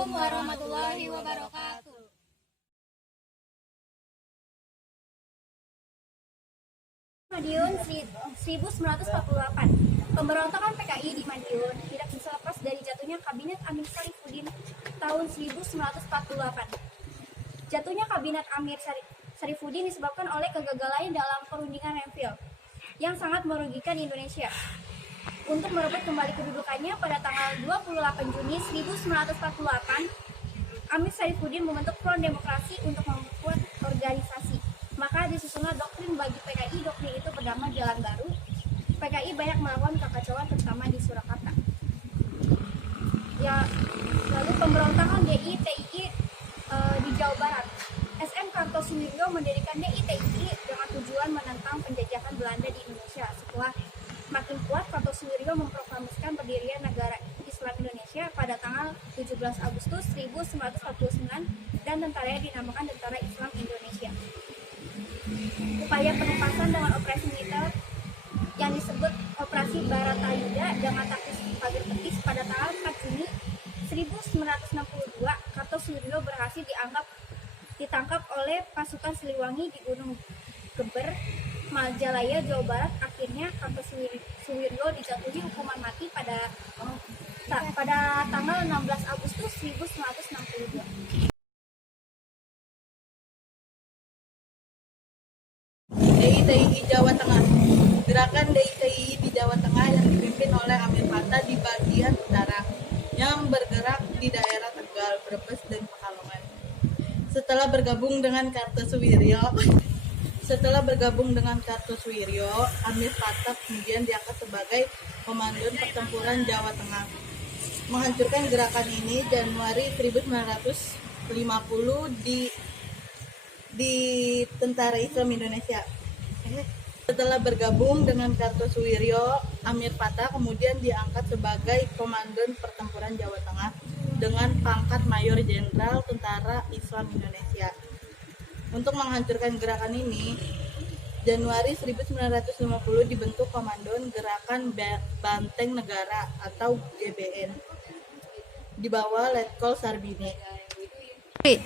Assalamualaikum warahmatullahi wabarakatuh. Madiun 1948. Pemberontakan PKI di Madiun tidak bisa lepas dari jatuhnya Kabinet Amir Syarifuddin tahun 1948. Jatuhnya Kabinet Amir Syarifuddin disebabkan oleh kegagalan dalam perundingan Renville yang sangat merugikan Indonesia. Untuk merebut kembali kedudukannya pada tanggal 28 Juni 1948, Amir Syarifuddin membentuk Front Demokrasi untuk membuat organisasi. Maka disusunlah doktrin bagi PKI. Doktrin itu bernama Jalan Baru. PKI banyak melakukan kekacauan terutama di Surakarta. Ya, lalu pemberontakan DI-TII di Jawa Barat. SM Kartosuwiryo mendirikan DI-TII dengan tujuan menentang penjajahan Belanda di Indonesia. Setelah makin kuat, Kartosuwiryo memproklamasikan pendirian negara Islam Indonesia pada tanggal 17 Agustus 1949 dan tentaranya dinamakan Tentara Islam Indonesia. Upaya penumpasan dengan operasi militer yang disebut Operasi Baratayuda dengan taktis pagar petis pada tanggal 4 Juni 1962, Kartosuwiryo berhasil ditangkap oleh pasukan Siliwangi di Gunung Geber, Majalaya, Jawa Barat. Akhirnya Kartosuwiryo dijatuhi hukuman mati pada tanggal 16 Agustus 1962. DI-TII Jawa Tengah. Gerakan DI-TII di Jawa Tengah yang dipimpin oleh Amir Hatta di bagian utara, yang bergerak di daerah Tegal, Brebes, dan Pekalongan. Setelah bergabung dengan Kartosuwiryo, Amir Hatta kemudian diangkat sebagai Komandan Pertempuran Jawa Tengah. Menghancurkan gerakan ini Januari 1950 di Tentara Islam Indonesia. Setelah bergabung dengan Kartosuwiryo, Amir Hatta kemudian diangkat sebagai Komandan Pertempuran Jawa Tengah dengan pangkat Mayor Jenderal Tentara Islam Indonesia. Untuk menghancurkan gerakan ini, Januari 1950 dibentuk Komando Gerakan Banteng Negara atau GBN di bawah Letkol Sarbini. 3.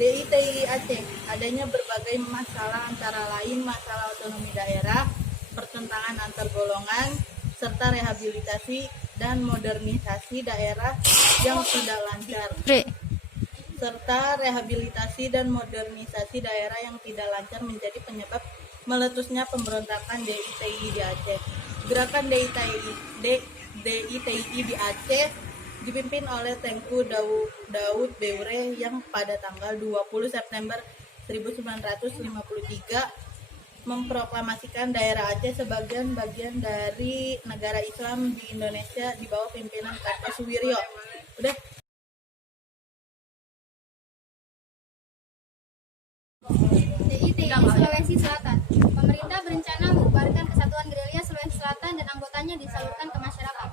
DI-TII Aceh. Adanya berbagai masalah, antara lain masalah otonomi daerah, pertentangan antar golongan, serta rehabilitasi dan modernisasi daerah yang tidak lancar. Menjadi penyebab meletusnya pemberontakan DI-TII di Aceh. Gerakan DI-TII di Aceh dipimpin oleh Tengku Daud Beure yang pada tanggal 20 September 1953 memproklamasikan daerah Aceh sebagai bagian dari negara Islam di Indonesia di bawah pimpinan Kartosuwiryo. Udah. DI-TII Sulawesi Selatan. Pemerintah berencana membubarkan Kesatuan Gerilya Sulawesi Selatan dan anggotanya disalurkan ke masyarakat.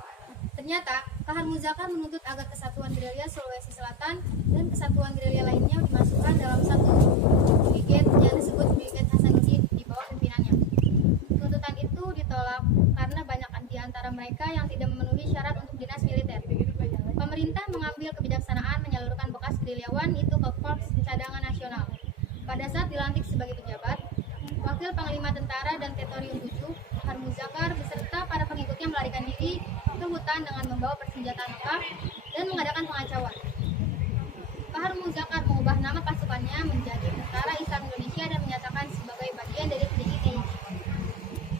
Ternyata, Kahar Muzakar menuntut agar Kesatuan Gerilya Sulawesi Selatan dan kesatuan gerilya lainnya dimasukkan dalam satu brigade yang disebut Brigade Hasanuddin di bawah pimpinannya. Tuntutan itu ditolak karena banyak di antara mereka yang tidak memenuhi syarat untuk dinas militer. Pemerintah mengambil kebijaksanaan menyalurkan bekas gerilyawan itu ke Korps Cadangan Nasional. Pada saat dilantik sebagai pejabat, Wakil Panglima Tentara dan Teritorium 7, Kahar Muzakar beserta para pengikutnya melarikan diri ke hutan dengan membawa persenjataan lengkap dan mengadakan pengacauan. Kahar Muzakar mengubah nama pasukannya menjadi Tentara Islam Indonesia dan menyatakan sebagai bagian dari DI-TII.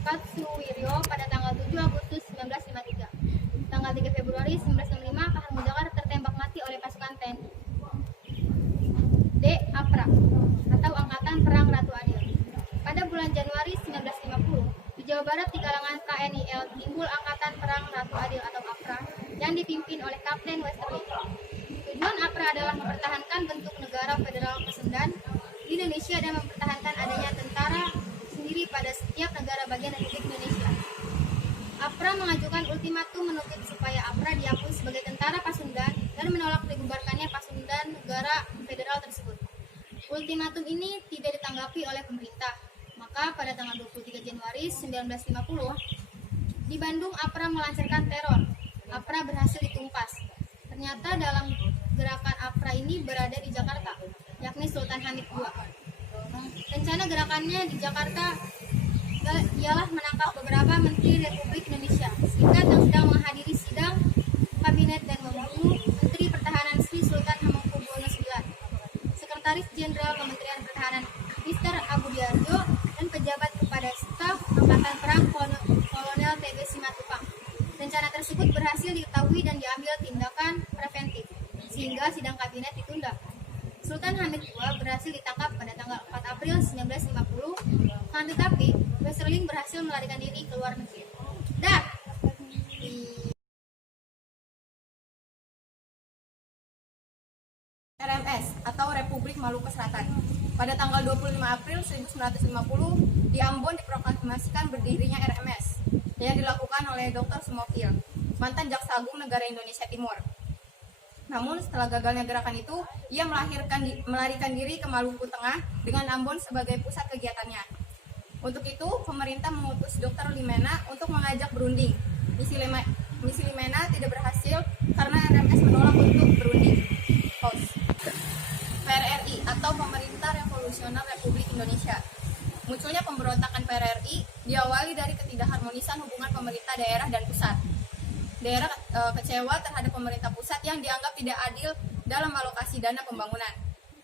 Kartosuwiryo pada tanggal 7 Agustus 1953. Tanggal 3 Februari 1965, Kahar Muzakar tertembak mati oleh pasukan TNI. APRA atau Angkatan Perang Ratu Adil. Pada bulan Januari 1950, di Jawa Barat di kalangan KNIL timbul Angkatan Perang Ratu Adil atau APRA yang dipimpin oleh Kapten Westerly. Tujuan APRA adalah mempertahankan bentuk negara federal Pasundan di Indonesia dan mempertahankan adanya tentara sendiri pada setiap negara bagian Republik Indonesia. APRA mengajukan ultimatum menuntut supaya APRA diakui sebagai tentara Pasundan dan menolak dibubarkannya Pasundan negara federal tersebut. Ultimatum ini tidak ditanggapi oleh pemerintah. Maka pada tanggal 23 Januari 1950, di Bandung APRA melancarkan teror. APRA berhasil ditumpas. Ternyata ternyata dalam gerakan APRA ini berada di Jakarta, yakni Sultan Hamid II. Rencana gerakannya di Jakarta ialah menangkap beberapa menteri Republik Indonesia, sehingga yang sedang menghadiri sidang kabinet dan membunuh Menteri Pertahanan Sri Sultan Hamengkubuwono IX, Sekretaris Jenderal Kementerian Pertahanan Mr. Abu Diarjo, dan pejabat kepada staf Angkatan Perang Kolonel TB Simatupang. Rencana tersebut berhasil diketahui dan diambil tindakan preventif, sehingga sidang kabinet ditunda. Sultan Hamid II berhasil ditangkap pada tanggal 4 April 1950, tetapi Westerling berhasil melarikan diri ke luar negeri. RMS atau Republik Maluku Selatan. Pada tanggal 25 April 1950, di Ambon diproklamasikan berdirinya RMS yang dilakukan oleh Dr. Sumokil, mantan Jaksa Agung Negara Indonesia Timur. Namun setelah gagalnya gerakan itu, ia melarikan diri ke Maluku Tengah dengan Ambon sebagai pusat kegiatannya. Untuk itu, pemerintah mengutus Dr. Limena untuk mengajak berunding. Misi Limena tidak berhasil karena RMS menolak untuk berunding. PRRI atau Pemerintah Revolusioner Republik Indonesia. Munculnya pemberontakan PRRI diawali dari ketidakharmonisan hubungan pemerintah daerah dan pusat. Daerah kecewa terhadap pemerintah pusat yang dianggap tidak adil dalam alokasi dana pembangunan.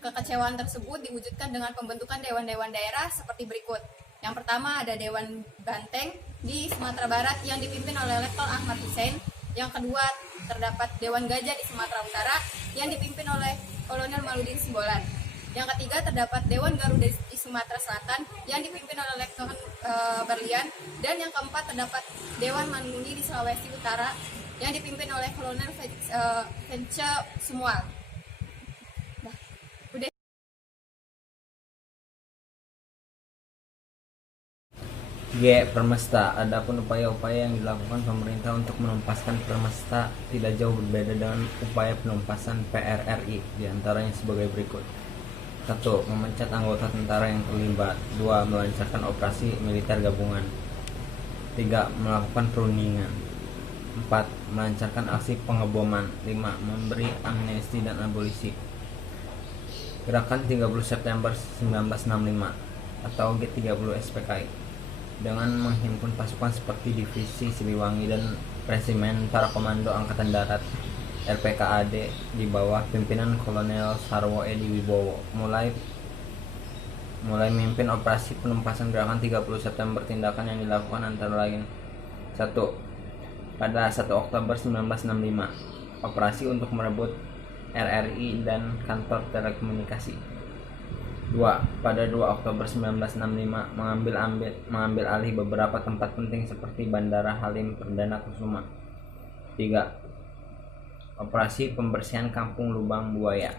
Kekecewaan tersebut diwujudkan dengan pembentukan dewan-dewan daerah seperti berikut. Yang pertama ada Dewan Banteng di Sumatera Barat yang dipimpin oleh Letkol Ahmad Hussein. Yang kedua terdapat Dewan Gajah di Sumatera Utara yang dipimpin oleh Kolonel Maludin Simbolan. Yang ketiga terdapat Dewan Garuda di Sumatera Selatan yang dipimpin oleh Letnan Berlian. Dan yang keempat terdapat Dewan Mangungi di Sulawesi Utara yang dipimpin oleh Kolonel Vence Sumual. G. Permesta. Adapun upaya-upaya yang dilakukan pemerintah untuk menuntaskan Permesta tidak jauh berbeda dengan upaya penumpasan PRRI, diantaranya sebagai berikut. 1. Memecat anggota tentara yang terlibat. 2. Melancarkan operasi militer gabungan. 3. Melakukan perundingan. 4. Melancarkan aksi pengeboman. 5. Memberi amnesti dan abolisi. Gerakan 30 September 1965 atau G30 SPKI dengan menghimpun pasukan seperti Divisi Siliwangi dan Resimen Para Komando Angkatan Darat RPKAD di bawah pimpinan Kolonel Sarwo Edi Wibowo mulai memimpin operasi penumpasan gerakan 30 September. Tindakan yang dilakukan antara lain: 1. Pada 1 Oktober 1965, operasi untuk merebut RRI dan kantor telekomunikasi. 2. Pada 2 Oktober 1965, mengambil alih beberapa tempat penting seperti Bandara Halim Perdana Kusuma. 3. Operasi pembersihan Kampung Lubang Buaya.